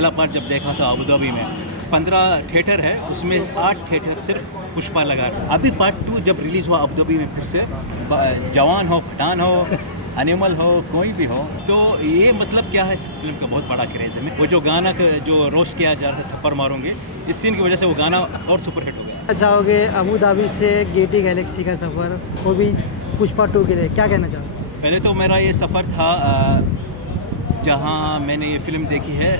पहला पार्ट जब देखा था अबू धाबी में, 15 थिएटर है, उसमें 8 थिएटर सिर्फ पुष्पा लगा रहे हैं। अभी पार्ट 2 जब रिलीज़ हुआ अबू धाबी में फिर से, जवान हो, पठान हो, एनिमल हो, कोई भी हो, तो ये मतलब क्या है, इस फिल्म का बहुत बड़ा क्रेज़ है। वो जो गाना जो रोस्ट किया जा रहा था, थप्पड़ मारूंगे, इस सीन की वजह से वो गाना और सुपरहिट हो गया। चाहोगे अबू धाबी से गेटी गैलेक्सी का सफ़र, वो भी पुष्पा 2 के लिए क्या कहना चाहोगे? पहले तो मेरा ये सफ़र था जहाँ मैंने ये फ़िल्म देखी है,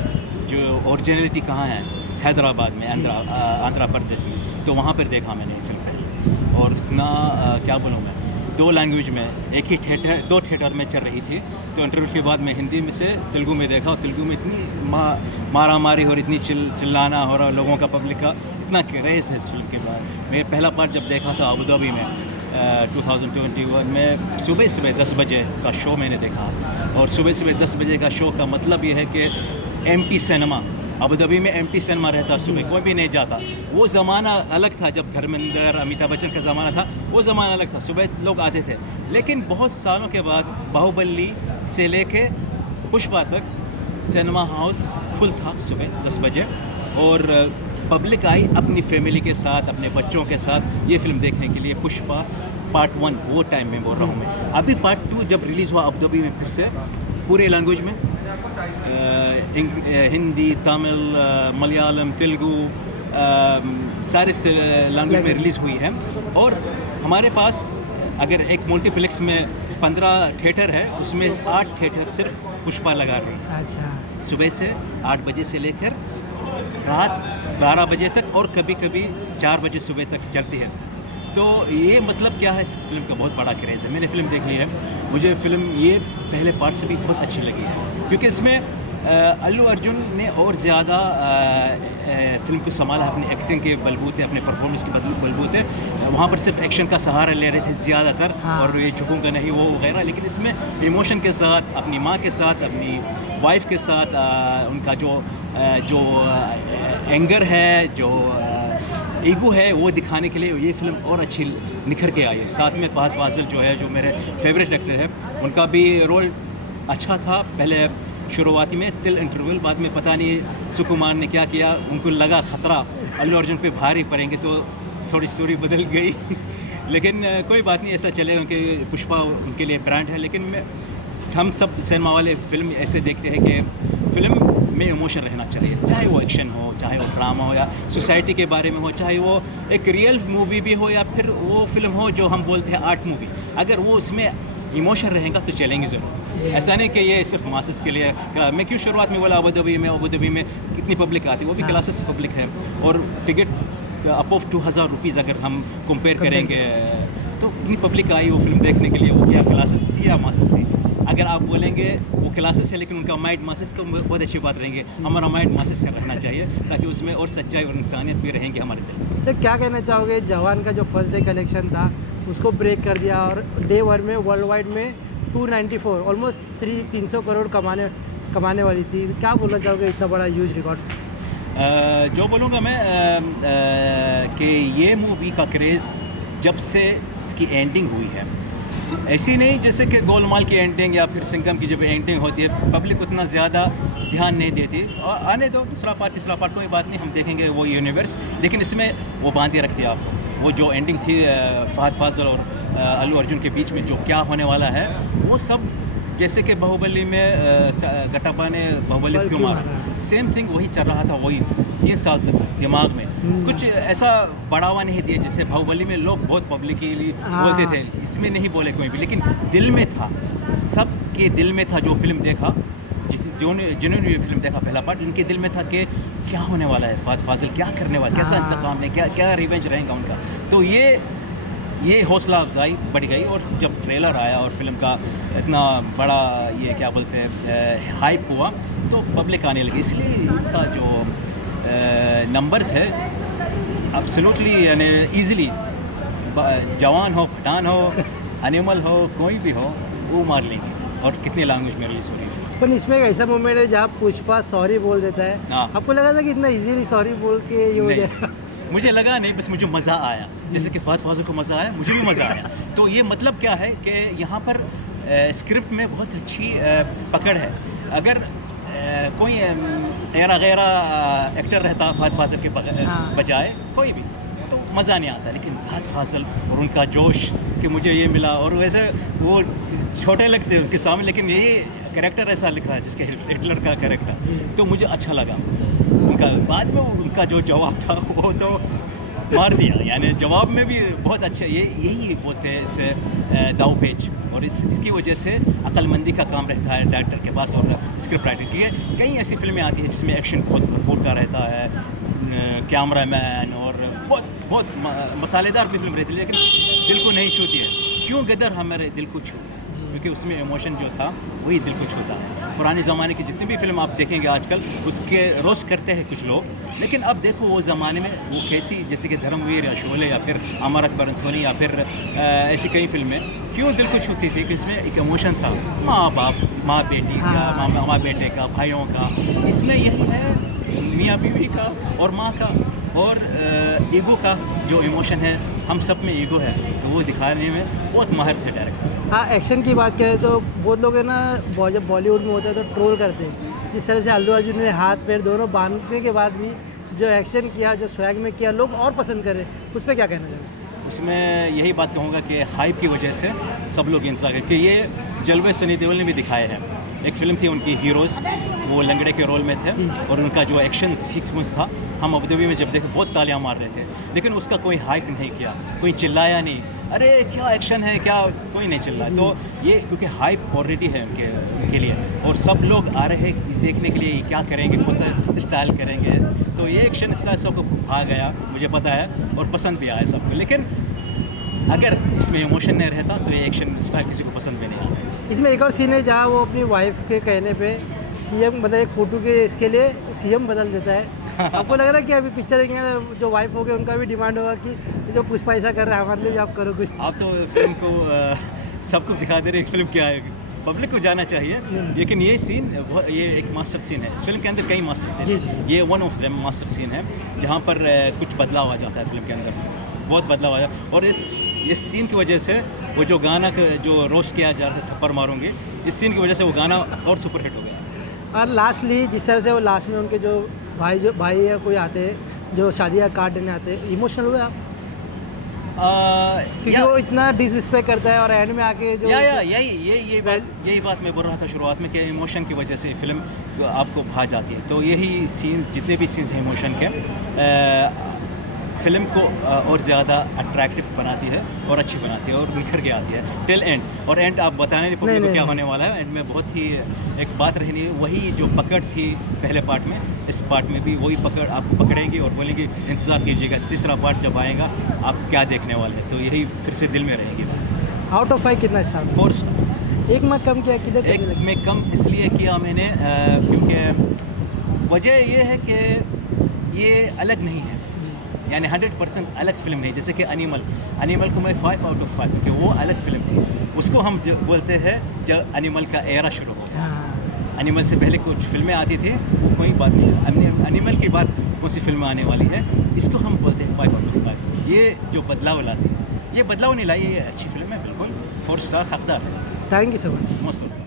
जो ओरिजिनलिटी कहाँ है, हैदराबाद में, आंध्र प्रदेश में, तो वहाँ पर देखा मैंने ये फिल्म पहले। और इतना क्या बोलूँ मैं, 2 लैंग्वेज में, एक ही थिएटर 2 थिएटर में चल रही थी, तो इंटरव्यू के बाद मैं हिंदी में से तेलुगु में देखा, और तेलुगु में इतनी मारा मारी और इतनी चिल्लाना हो रहा लोगों का, पब्लिक का इतना क्रेज़ है इस फिल्म के बाद। मैं पहला पार्ट जब देखा था अबू धाबी में 2021 में, सुबह 10 बजे का शो मैंने देखा। और सुबह 10 बजे का शो का मतलब ये है कि एम्प्टी सिनेमा, अबू धाबी में एम्प्टी सिनेमा रहता, सुबह कोई भी नहीं जाता। वो ज़माना अलग था, जब धर्मेंद्र, अमिताभ बच्चन का ज़माना था, वो ज़माना अलग था, सुबह लोग आते थे। लेकिन बहुत सालों के बाद बाहुबली से लेके पुष्पा तक सिनेमा हाउस फुल था सुबह 10 बजे, और पब्लिक आई अपनी फैमिली के साथ, अपने बच्चों के साथ ये फिल्म देखने के लिए। पुष्पा पार्ट 1 वो टाइम में बोल रहा हूँ मैं। अभी पार्ट 2 जब रिलीज़ हुआ अबू धाबी में फिर से पूरे लैंग्वेज में, हिंदी, तमिल, मलयालम, तेलुगु, सारे लैंग्वेज में रिलीज़ हुई है। और हमारे पास अगर एक मल्टीप्लेक्स में 15 थिएटर है, उसमें 8 थिएटर सिर्फ पुष्पा लगा रहे हैं। अच्छा, सुबह से 8 बजे से लेकर रात 12 बजे तक, और कभी कभी 4 बजे सुबह तक चलती है। तो ये मतलब क्या है, इस फिल्म का बहुत बड़ा क्रेज़ है। मैंने फ़िल्म देख ली है, मुझे फ़िल्म ये पहले पार्ट से भी बहुत अच्छी लगी है, क्योंकि इसमें अल्लू अर्जुन ने और ज़्यादा फिल्म को संभाला अपनी एक्टिंग के बलबूते, अपने परफॉर्मेंस के बलबूते। वहाँ पर सिर्फ एक्शन का सहारा ले रहे थे ज़्यादातर, और ये झुकूंगा नहीं वो वगैरह, लेकिन इसमें इमोशन के साथ, अपनी माँ के साथ, अपनी वाइफ के साथ, उनका जो एंगर है, जो ईगो है, वो दिखाने के लिए ये फिल्म और अच्छी निखर के आई है। साथ में फहद फाजिल जो है, जो मेरे फेवरेट एक्टर है, उनका भी रोल अच्छा था। पहले शुरुआती में तिल इंटरवल, बाद में पता नहीं सुकुमार ने क्या किया, उनको लगा ख़तरा अल्लू अर्जुन पे भारी पड़ेंगे, तो थोड़ी स्टोरी बदल गई। लेकिन कोई बात नहीं, ऐसा चलेगा, क्योंकि पुष्पा उनके लिए ब्रांड है। लेकिन हम सब सिनेमा वाले फिल्म ऐसे देखते हैं कि फिल्म में इमोशन रहना चाहिए, चाहे वो एक्शन हो, चाहे वो ड्रामा हो, या सोसाइटी के बारे में हो, चाहे वो एक रियल मूवी भी हो, या फिर वो फिल्म हो जो हम बोलते हैं आर्ट मूवी। अगर वो उसमें इमोशन रहेगा तो चलेंगे ज़रूर। ऐसा नहीं कि ये सिर्फ मासेस के लिए। मैं क्यों शुरुआत में बोला अबू धाबी में कितनी पब्लिक आती है, वो भी क्लासेस पब्लिक है, और टिकट अप ऑफ 2000 रुपीज़ अगर हम कंपेयर करेंगे, तो इतनी पब्लिक आई वो फिल्म देखने के लिए। वो क्या क्लासेस थी या मासेस थी? अगर आप बोलेंगे वो क्लासेस है लेकिन उनका माइंड मासेस, तो बहुत अच्छी बात रहेंगे। हमारा माइंड मासेस का रहना चाहिए, ताकि उसमें और सच्चाई और इंसानियत भी रहेंगे हमारे दिल। सर क्या कहना चाहोगे, जवान का जो फर्स्ट डे कलेक्शन था उसको ब्रेक कर दिया, और डे 1 में वर्ल्ड वाइड में 294 ऑलमोस्ट 300 करोड़ कमाने वाली थी। क्या बोलना चाहोगे, इतना बड़ा ह्यूज रिकॉर्ड? जो बोलूँगा मैं कि ये मूवी का क्रेज़ जब से इसकी एंडिंग हुई है, ऐसी नहीं जैसे कि गोलमाल की एंडिंग या फिर सिंघम की जब एंडिंग होती है, पब्लिक उतना ज़्यादा ध्यान नहीं देती, और आने दो दूसरा पार्ट तीसरा पार्ट, कोई बात नहीं, हम देखेंगे वो यूनिवर्स। लेकिन इसमें वो बांधे रखती है आपको। वो जो एंडिंग थी फहद फाजिल और अल्लू अर्जुन के बीच में, जो क्या होने वाला है, वो सब जैसे कि बाहुबली में गटप्पा ने बाहुबली क्यों मारा, सेम थिंग वही चल रहा था, वही 3 साल तक दिमाग में। कुछ ऐसा बढ़ावा नहीं दिया, जैसे बाहुबली में लोग बहुत पब्लिकली बोलते थे, इसमें नहीं बोले कोई भी, लेकिन दिल में था, सबके दिल में था। जो फिल्म देखा, जिन्होंने ये फिल्म देखा पहला पार्ट, उनके दिल में था कि क्या होने वाला है, फहद फाजिल क्या करने वाला, कैसा इंतकाम है, क्या रिवेंज रहेगा उनका। तो ये हौसला अफजाई बढ़ गई। और जब ट्रेलर आया और फिल्म का इतना बड़ा ये क्या बोलते हैं हाइप हुआ, तो पब्लिक आने लगी। इसलिए इनका जो नंबर्स है एब्सोल्युटली, यानी ईज़िली जवान हो, पठान हो, एनिमल हो, कोई भी हो, वो मार लेंगे। और कितने लैंग्वेज में रिलीज़ हो रही है। पर इसमें एक ऐसा मोमेंट है जहाँ पुष्पा सॉरी बोल देता है, आपको लगा था कि इतना इजीली सॉरी बोल के ये हो गया? मुझे लगा नहीं, बस मुझे मज़ा आया, जैसे कि फहद फाजिल को मज़ा आया, मुझे भी मज़ा आया। तो ये मतलब क्या है कि यहाँ पर स्क्रिप्ट में बहुत अच्छी पकड़ है। अगर कोई तेरा गैरा एक्टर रहता फहद फाजिल के हाँ। बजाय कोई भी, तो मज़ा नहीं आता। लेकिन फहद फाजिल और उनका जोश कि मुझे ये मिला, और वैसे वो छोटे लगते हैं उनके सामने, लेकिन यही कैरेक्टर ऐसा लिखा है जिसके हिटलर का कैरेक्टर, तो मुझे अच्छा लगा उनका। बाद में उनका जो जवाब था वो तो मार दिया, यानी जवाब में भी बहुत अच्छे, यही बोलते हैं इस दाव पेच। और इसकी वजह से अक्लमंदी का काम रहता है डायरेक्टर के पास और स्क्रिप्ट राइटर की। कई ऐसी फिल्में आती हैं जिसमें एक्शन बहुत भरपूर का रहता है, कैमरा मैन, और बहुत मसालेदार भी फिल्म रहती है, लेकिन दिल को नहीं छूती है। क्यों गदर हमारे दिल को छू, क्योंकि उसमें इमोशन जो था वही दिल को छूता है। पुराने ज़माने की जितनी भी फिल्म आप देखेंगे आजकल, उसके रोस्ट करते हैं कुछ लोग, लेकिन अब देखो वो ज़माने में वो कैसी, जैसे कि धर्मवीर या शोले या फिर अमर अकबर अंथोनी या फिर ऐसी कई फिल्में क्यों दिल को छूती थी कि इसमें एक इमोशन था, माँ बाप, माँ बेटी का, माँ बेटे का, भाइयों का। इसमें यही है, मियाँ बीवी का और माँ का और ईगो का जो इमोशन है, हम सब में ईगो है, तो वो दिखाने में बहुत माहिर थे डायरेक्टर। हाँ, एक्शन की बात करें तो बहुत लोग है ना, जब बॉलीवुड में होता है तो ट्रोल करते हैं। जिस तरह से अल्लू अर्जुन ने हाथ पैर दोनों बांधने के बाद भी जो एक्शन किया, जो स्वैग में किया, लोग और पसंद कर रहे हैं, उस पर क्या कहना चाहते हैं? उसमें यही बात कहूँगा कि हाइप की वजह से सब लोग इंतजार करके, ये जलवे सनी देओल ने भी दिखाए हैं। एक फिल्म थी उनकी हीरोज़, वो लंगड़े के रोल में थे, और उनका जो एक्शन सीक्वेंस था, हम अबूधाबी में जब देखे बहुत तालियां मार रहे थे, लेकिन उसका कोई हाइप नहीं किया, कोई चिल्लाया नहीं, अरे क्या एक्शन है, क्या, कोई नहीं चिल्लाया। तो ये क्योंकि हाइप ऑलरेडी है उनके लिए, और सब लोग आ रहे हैं देखने के लिए क्या करेंगे, कौन सा स्टाइल करेंगे, तो ये एक्शन स्टाइल सबको भा गया, मुझे पता है, और पसंद भी आया सबको। लेकिन अगर इसमें इमोशन नहीं रहता तो ये एक्शन स्टाइल किसी को पसंद भी नहीं आता। इसमें एक और सीन है जहाँ वो अपनी वाइफ के कहने पे सीएम, मतलब एक फ़ोटो के इसके लिए सीएम बदल देता है। आपको लग रहा है कि अभी पिक्चर देखेंगे जो वाइफ हो गए उनका भी डिमांड होगा कि ये जो पुष्पा ऐसा कर रहा है, हमारे लिए भी आप करो कुछ? आप तो फिल्म को सबको दिखा दे रहे हैं फिल्म क्या है, पब्लिक को जाना चाहिए। लेकिन ये सीन, ये एक मास्टर सीन है, इस फिल्म के अंदर कई मास्टर सीन है, ये one of them master scene है, जहाँ पर कुछ बदलाव आ जाता है फिल्म के अंदर, बहुत बदलाव आया। और इस सीन की वजह से वो जो गाना जो रोस्ट किया जा रहा था, थप्पड़ मारूंगे, इस सीन की वजह से वो गाना और सुपर हिट हो गया। और लास्टली जिस तरह से वो लास्ट में उनके जो भाई या कोई आते हैं जो शादी का कार्ड देने आते हैं, इमोशनल हुए आप? क्योंकि वो इतना डिसरिस्पेक्ट करता है और एंड में आके जो यही बात मैं बोल रहा था शुरुआत में कि इमोशन की वजह से फिल्म आपको भा जाती है। तो यही सीन्स, जितने भी सीन्स हैं इमोशन के, फिल्म को और ज़्यादा अट्रैक्टिव बनाती है और अच्छी बनाती है और निखर के आती है टिल एंड। और एंड आप बताने नहीं पब्लिक को क्या होने वाला है, एंड में बहुत ही एक बात रहनी है, वही जो पकड़ थी पहले पार्ट में, इस पार्ट में भी वही पकड़ आपको पकड़ेंगी और बोलेंगे इंतज़ार कीजिएगा, तीसरा पार्ट जब आएगा आप क्या देखने वाले हैं। तो यही फिर से दिल में रहेगी। आउट ऑफ 5 कितना स्टार? 4 स्टार। एक में कम किया, किधर? एक में कम इसलिए किया मैंने क्योंकि वजह ये है कि ये अलग नहीं है, यानी 100% अलग फिल्म नहीं। जैसे कि एनिमल को मैं 5 आउट ऑफ 5, क्योंकि वो अलग फिल्म थी, उसको हम बोलते हैं जब एनिमल का एरा शुरू हो गया। एनिमल से पहले कुछ फिल्में आती थी, वो कोई बात नहीं, एनिमल के बाद कौन सी फिल्म आने वाली है, इसको हम बोलते हैं 5 आउट ऑफ 5। ये जो बदलाव लाती है, ये बदलाव नहीं लाई, ये अच्छी फिल्म है, बिल्कुल 4 स्टार हकदार है। Thank you so much. मस्त।